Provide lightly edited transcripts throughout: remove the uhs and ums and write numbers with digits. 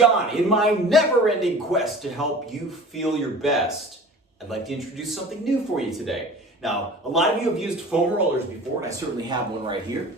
John. In my never-ending quest to help you feel your best, I'd like to introduce something new for you today. Now, a lot of you have used foam rollers before, and I certainly have one right here.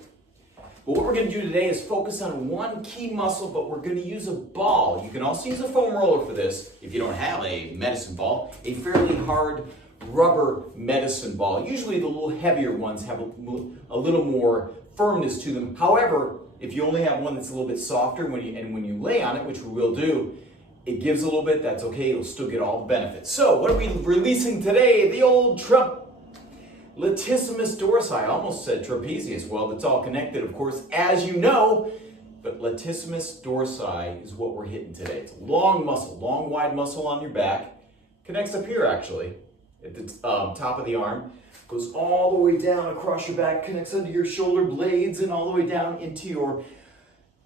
But what we're going to do today is focus on one key muscle, but we're going to use a ball. You can also use a foam roller for this if you don't have a medicine ball, a fairly hard rubber medicine ball. Usually the little heavier ones have a little more firmness to them. However, if you only have one that's a little bit softer, when you lay on it, which we will do, it gives a little bit, that's okay, you'll still get all the benefits. So what are we releasing today? The old latissimus dorsi. I almost said trapezius. Well, it's all connected, of course, as you know, but latissimus dorsi is what we're hitting today. It's a long muscle, long, wide muscle on your back. Connects up here, actually, at the top of the arm. Goes all the way down across your back, connects under your shoulder blades, and all the way down into your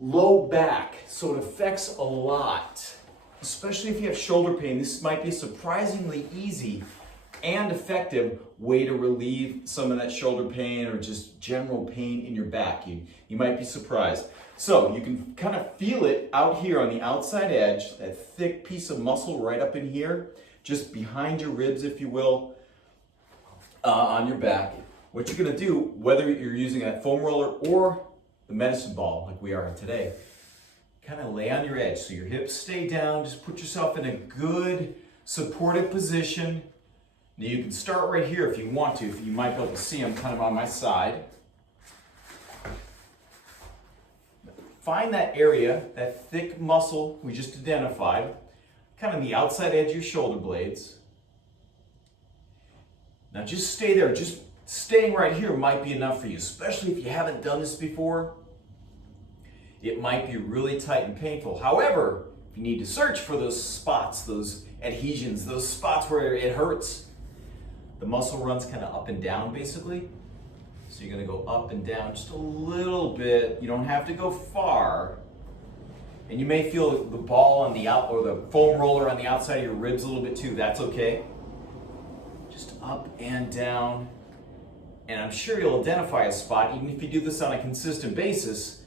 low back. So it affects a lot, especially if you have shoulder pain. This might be a surprisingly easy and effective way to relieve some of that shoulder pain or just general pain in your back. You might be surprised. So you can kind of feel it out here on the outside edge, that thick piece of muscle right up in here, just behind your ribs, if you will. On your back. What you're going to do, whether you're using a foam roller or the medicine ball like we are today, kind of lay on your edge so your hips stay down. Just put yourself in a good supportive position. Now you can start right here if you want to. If you might be able to see, I'm kind of on my side. Find that area, that thick muscle we just identified, kind of the outside edge of your shoulder blades. Now just stay there. Just staying right here might be enough for you, especially if you haven't done this before. It might be really tight and painful. However, if you need to search for those spots, those adhesions, those spots where it hurts, the muscle runs kind of up and down basically. So you're going to go up and down just a little bit. You don't have to go far. And you may feel the ball on the out or the foam roller on the outside of your ribs a little bit too. That's okay. Just up and down. And I'm sure you'll identify a spot, even if you do this on a consistent basis,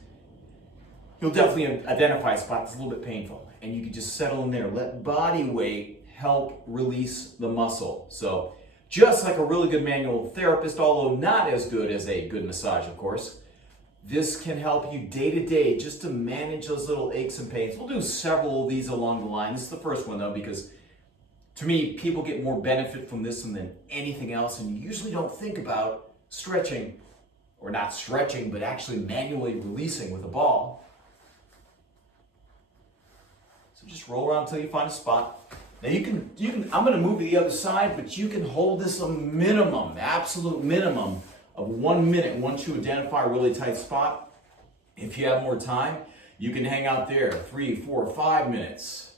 you'll definitely identify a spot that's a little bit painful. And you can just settle in there. Let body weight help release the muscle. So just like a really good manual therapist, although not as good as a good massage, of course, this can help you day to day just to manage those little aches and pains. We'll do several of these along the line. This is the first one though, because to me, people get more benefit from this one than anything else, and you usually don't think about stretching, or not stretching, but actually manually releasing with a ball. So just roll around until you find a spot. Now you can. I'm going to move to the other side, but you can hold this a minimum, absolute minimum of 1 minute once you identify a really tight spot. If you have more time, you can hang out there 3, 4, 5 minutes.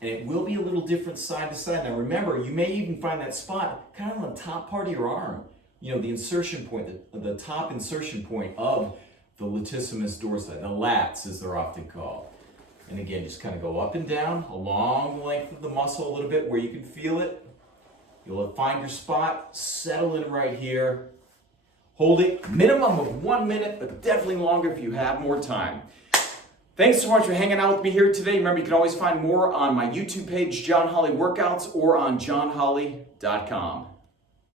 And it will be a little different side to side. Now remember, you may even find that spot kind of on the top part of your arm. You know, the insertion point, the top insertion point of the latissimus dorsi, the lats as they're often called. And again, just kind of go up and down along the length of the muscle a little bit where you can feel it. You'll find your spot, settle in right here. Hold it minimum of 1 minute, but definitely longer if you have more time. Thanks so much for hanging out with me here today. Remember, you can always find more on my YouTube page, John Holly Workouts, or on johnholly.com.